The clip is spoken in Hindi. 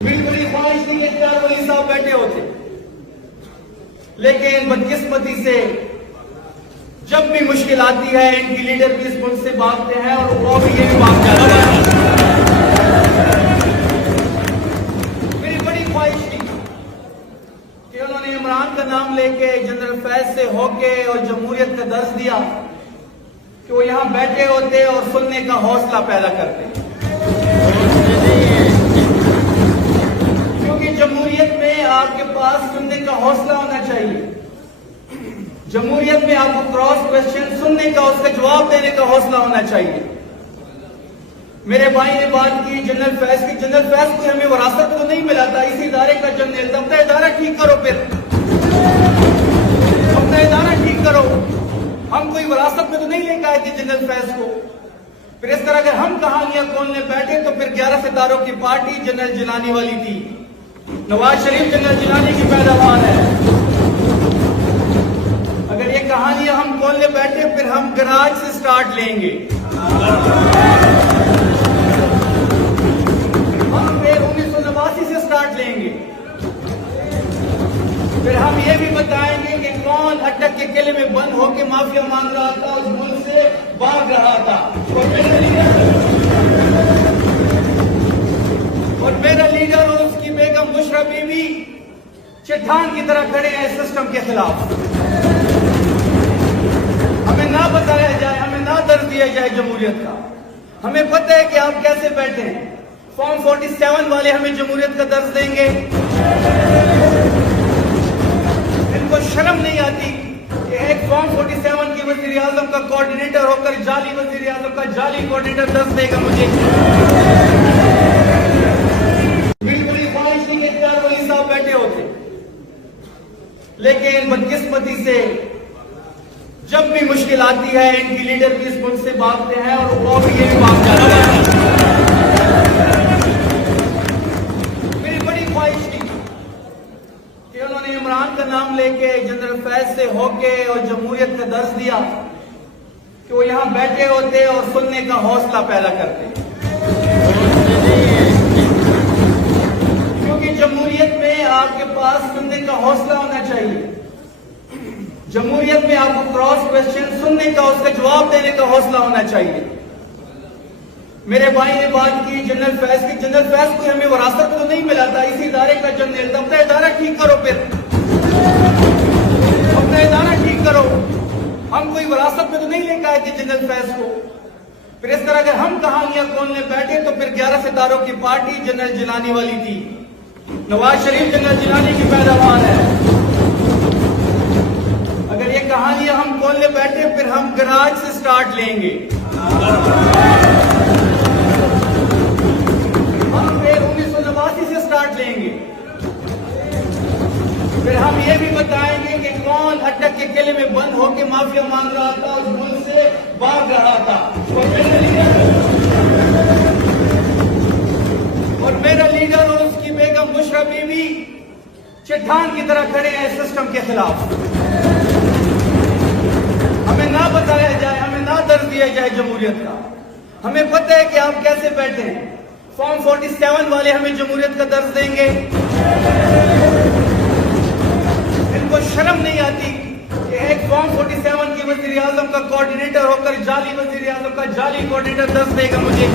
बिल्कुल ख्वाहिश थी कि चार वली साहब बैठे होते, लेकिन बदकिस्मती से जब भी मुश्किल आती है इनकी लीडर भी इस मुल्क से भागते हैं और वो भी ये भी भाग जाता है। मेरी बड़ी ख्वाहिश थी कि उन्होंने इमरान का नाम लेके जनरल फैज से होके और जमहूरियत का दर्ज दिया कि वो यहां बैठे होते और सुनने का हौसला पैदा करते, क्योंकि जमहूरियत में आपके पास सुनने का हौसला होना चाहिए। जमहूरियत में आपको क्रॉस क्वेश्चन सुनने का, उसका जवाब देने का हौसला होना चाहिए। मेरे भाई ने बात की जनरल फैज की। जनरल फैज को हमें विरासत तो नहीं मिला था, इस इदारे का जनरल था। अपना इदारा ठीक करो, फिर अपना इदारा ठीक करो। हम कोई विरासत में तो नहीं लेकर आए थे जनरल फैज को। फिर इस तरह अगर हम कहानियां खोलने बैठे तो फिर 11 सितारों की पार्टी जनरल जिलानी वाली थी। नवाज शरीफ जनरल जिलानी की पैदावार है। अगर ये कहानियां हम खोलने बैठे फिर हम गराज से स्टार्ट लेंगे, हम फिर 1989 से स्टार्ट लेंगे। फिर हम ये भी बताएंगे कि कौन अटक के किले में बंद होकर माफिया मांग रहा था, उस मुल्क से भाग रहा था। और मेरा लीडर और उसकी बेगम बुशरा बीबी चट्टान की तरह खड़े हैं सिस्टम के खिलाफ। हमें ना बताया जाए, हमें ना दर्ज दिया जाए जमहूरियत का। हमें पता है कि आप कैसे बैठे हैं। फॉर्म 47 वाले हमें जमहूरियत का दर्ज देंगे। इनको शर्म नहीं आती कि एक फॉर्म 47 की वजीर आजम का कोऑर्डिनेटर होकर जाली वजीर आजम का जाली कोऑर्डिनेटर दर्ज देगा मुझे। बिल्कुल ख्वाहिश थी कि चार वली साहब बैठे होते, लेकिन बदकिस्मती से जब भी मुश्किल आती है इनकी लीडर भी इस मुल्क से भागते हैं और वो भी ये भी भाग जाता है। मेरी बड़ी ख्वाहिश थी कि उन्होंने इमरान का नाम लेके जनरल फैज से होके और जमहूरियत का दर्ज दिया कि वो यहां बैठे होते और सुनने का हौसला पैदा करते, क्योंकि जमहूरियत में आपके पास सुनने का हौसला होना चाहिए। जमहूरियत में आपको क्रॉस क्वेश्चन सुनने का, उसका जवाब देने का हौसला होना चाहिए। मेरे भाई ने बात की जनरल फैज की। जनरल फैज को हमें विरासत तो नहीं मिला था, इस इदारे का जनरल था। अपना इदारा ठीक करो, फिर अपना इदारा ठीक करो। हम कोई विरासत में तो नहीं लेकर आए थे जनरल फैज को। फिर इस तरह अगर हम कहानियां खोलने बैठे तो फिर 11 सितारों की पार्टी जनरल जिलानी वाली थी। नवाज शरीफ जनरल जिलानी की पैदावार है। अगर ये कहानियां हम खोलने बैठे फिर हम गराज से स्टार्ट लेंगे, हम फिर 1989 से स्टार्ट लेंगे। फिर हम ये भी बताएंगे कि कौन अटक के किले में बंद होकर माफिया मांग रहा था, उस मुल्क से भाग रहा था। और मेरा लीडर और उसकी बेगम बुशरा बीबी चट्टान की तरह खड़े हैं सिस्टम के खिलाफ। हमें ना बताया जाए, हमें ना दर्ज दिया जाए जमहूरियत का। हमें पता है कि आप कैसे बैठे हैं। फॉर्म 47 वाले हमें जमहूरियत का दर्ज देंगे। इनको शर्म नहीं आती कि एक फॉर्म 47 की वजीर आजम का कोऑर्डिनेटर होकर जाली वजीर आजम का जाली कोऑर्डिनेटर दर्ज देगा मुझे।